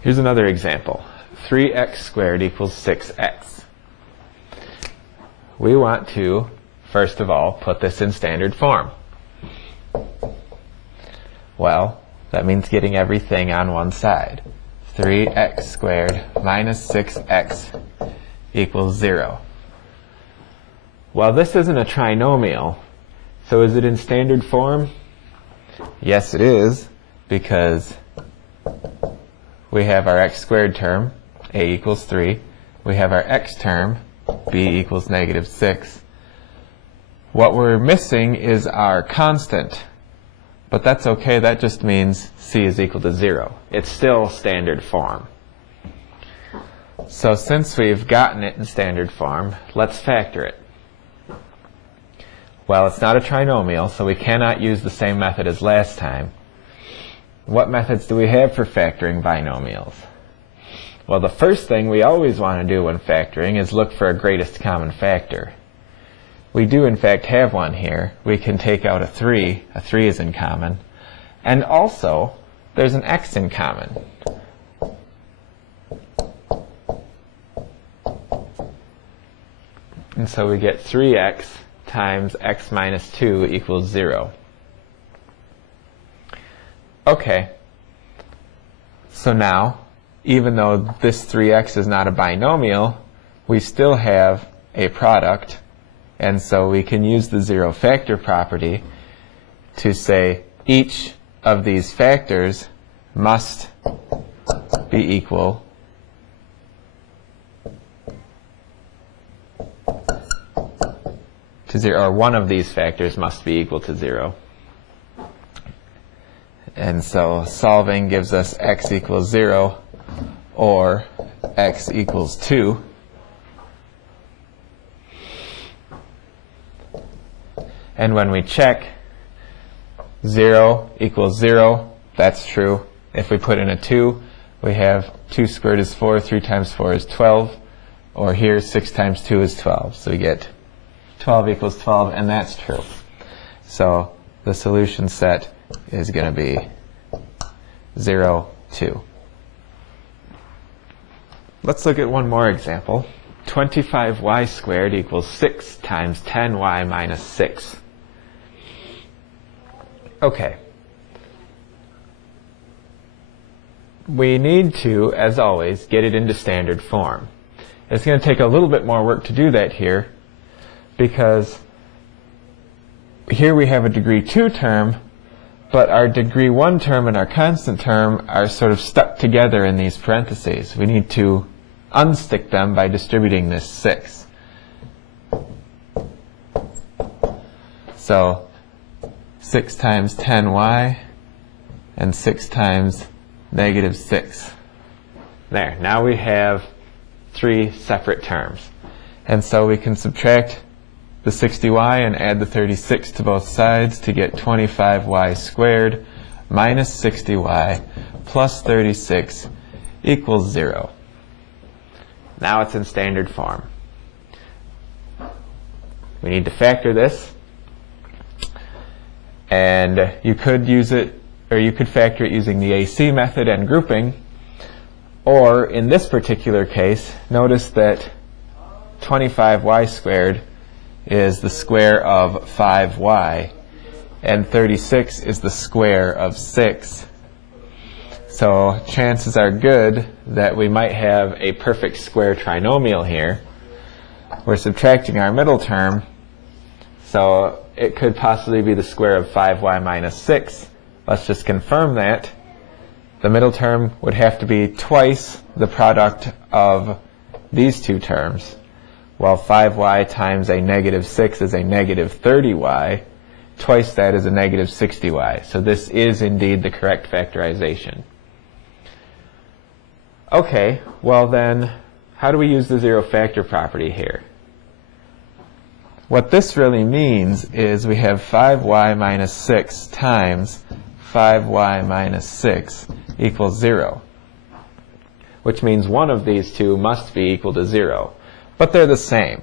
Here's another example. 3x squared equals 6x. We want to, first of all, put this in standard form. Well, that means getting everything on one side. 3x squared minus 6x equals 0. Well, this isn't a trinomial, so is it in standard form? Yes, it is, because we have our x squared term, a equals 3. We have our x term, b equals negative 6. What we're missing is our constant, but that's okay. That just means c is equal to 0. It's still standard form. So since we've gotten it in standard form, let's factor it. Well, it's not a trinomial, so we cannot use the same method as last time. What methods do we have for factoring binomials? Well, the first thing we always want to do when factoring is look for a greatest common factor. We do, in fact, have one here. We can take out a 3. A 3 is in common. And also, there's an x in common. And so we get 3x times x minus 2 equals 0. Okay. So now, even though this 3x is not a binomial, we still have a product, and so we can use the zero factor property to say each of these factors must be equal to 0, or one of these factors must be equal to 0. And so solving gives us x equals 0 or x equals 2. And when we check, 0 equals 0, that's true. If we put in a 2, we have 2 squared is 4, 3 times 4 is 12, or here 6 times 2 is 12. So we get 12 equals 12, and that's true. So the solution set is going to be 0, 2. Let's look at one more example. 25y squared equals 6 times 10y minus 6. Okay. We need to, as always, get it into standard form. It's going to take a little bit more work to do that here, because here we have a degree 2 term, but our degree 1 term and our constant term are sort of stuck together in these parentheses. We need to unstick them by distributing this 6. So 6 times 10y and 6 times negative 6. There, now we have 3 separate terms. And so we can subtract the 60y and add the 36 to both sides to get 25y squared minus 60y plus 36 equals 0. Now it's in standard form. We need to factor this, and you could use it, or you could factor it using the AC method and grouping, or in this particular case, notice that 25y squared is the square of 5y, and 36 is the square of 6. So chances are good that we might have a perfect square trinomial here. We're subtracting our middle term, so it could possibly be the square of 5y minus 6. Let's just confirm that. The middle term would have to be twice the product of these two terms. While 5y times a negative 6 is a negative 30y, twice that is a negative 60y. So this is indeed the correct factorization. Okay, well then, how do we use the zero factor property here? What this really means is we have 5y minus 6 times 5y minus 6 equals 0, which means one of these two must be equal to 0. But they're the same.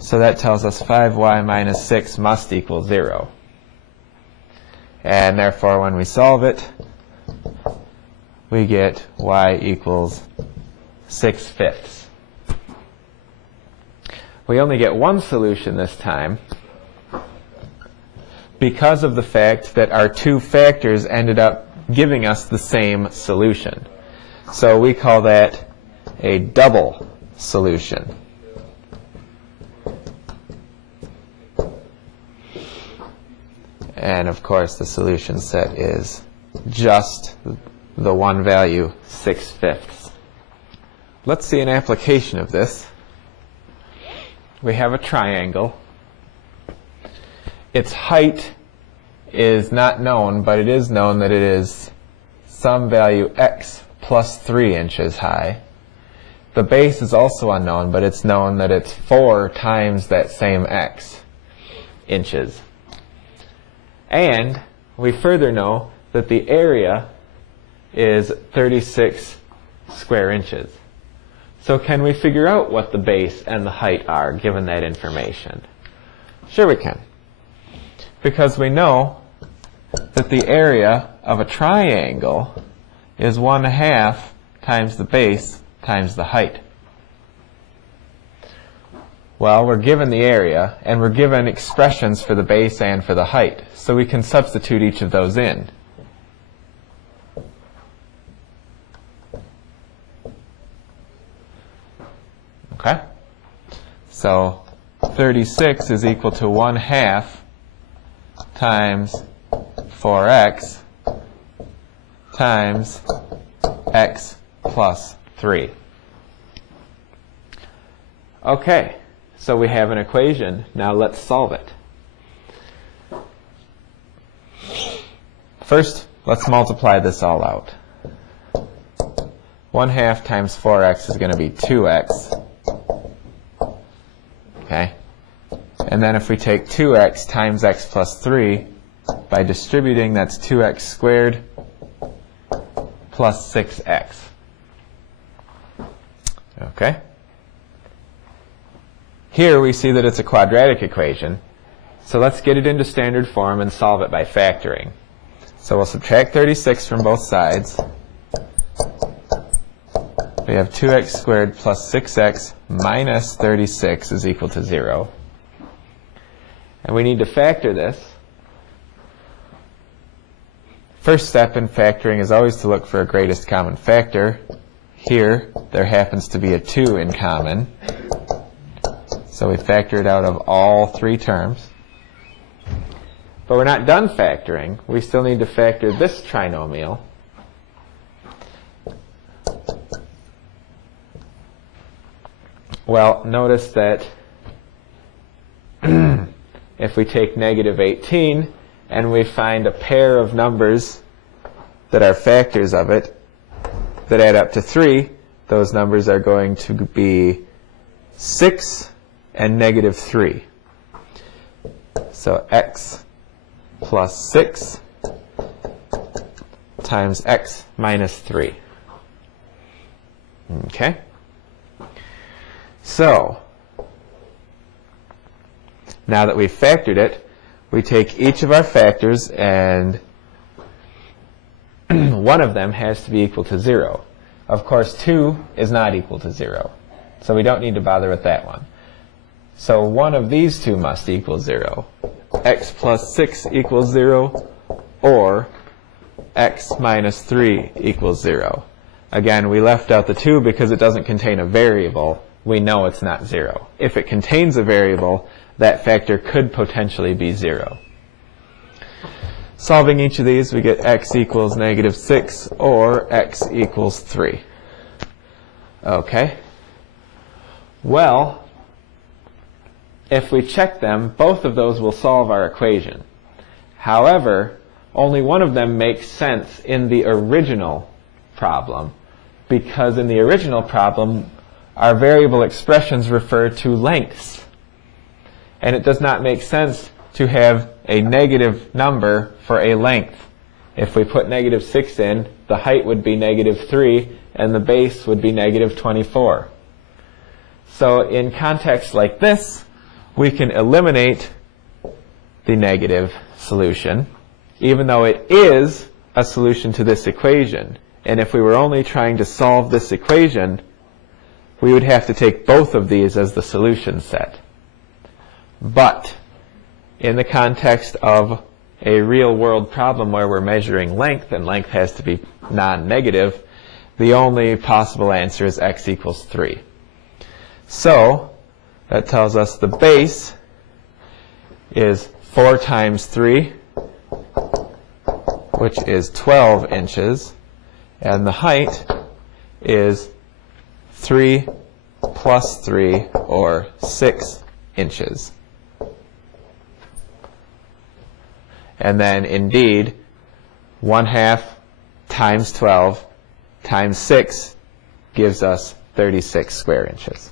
So that tells us 5y minus 6 must equal 0. And therefore, when we solve it, we get y equals 6/5. We only get one solution this time because of the fact that our two factors ended up giving us the same solution. So we call that a double solution. And of course the solution set is just the one value 6/5. Let's see an application of this. We have a triangle. Its height is not known, but it is known that it is some value x plus 3 inches high. The base is also unknown, but it's known that it's 4 times that same x inches. And we further know that the area is 36 square inches. So can we figure out what the base and the height are given that information? Sure we can. Because we know that the area of a triangle is 1/2 times the base times the height. Well, we're given the area, and we're given expressions for the base and for the height, so we can substitute each of those in. Okay? So 36 is equal to 1/2 times 4x times x plus 3. Okay, so we have an equation. Now let's solve it. First, let's multiply this all out. 1/2 times 4x is going to be 2x. Okay? And then if we take 2x times x plus 3, by distributing, that's 2x squared plus 6x. Okay? Here we see that it's a quadratic equation, so let's get it into standard form and solve it by factoring. So we'll subtract 36 from both sides. We have 2x squared plus 6x minus 36 is equal to 0. And we need to factor this. First step in factoring is always to look for a greatest common factor. Here, there happens to be a 2 in common. So we factor it out of all three terms. But we're not done factoring. We still need to factor this trinomial. Well, notice that if we take negative 18 and we find a pair of numbers that are factors of it that add up to 3, those numbers are going to be 6 and negative 3. So x plus 6 times x minus 3. Okay? So, now that we've factored it, we take each of our factors and one of them has to be equal to 0. Of course, 2 is not equal to 0, so we don't need to bother with that one. So one of these two must equal 0. X plus 6 equals 0, or x minus 3 equals 0. Again, we left out the 2 because it doesn't contain a variable. We know it's not 0. If it contains a variable, that factor could potentially be 0. Solving each of these, we get x equals negative 6 or x equals 3. Okay. Well, if we check them, both of those will solve our equation. However, only one of them makes sense in the original problem, because in the original problem, our variable expressions refer to lengths. And it does not make sense to have a negative number for a length. If we put negative 6 in, the height would be negative 3, and the base would be negative 24. So in contexts like this, we can eliminate the negative solution, even though it is a solution to this equation. And if we were only trying to solve this equation, we would have to take both of these as the solution set. But in the context of a real-world problem where we're measuring length, and length has to be non-negative, the only possible answer is x equals 3. So that tells us the base is 4 times 3, which is 12 inches, and the height is 3 plus 3, or 6 inches. And then, indeed, 1/2 times 12 times 6 gives us 36 square inches.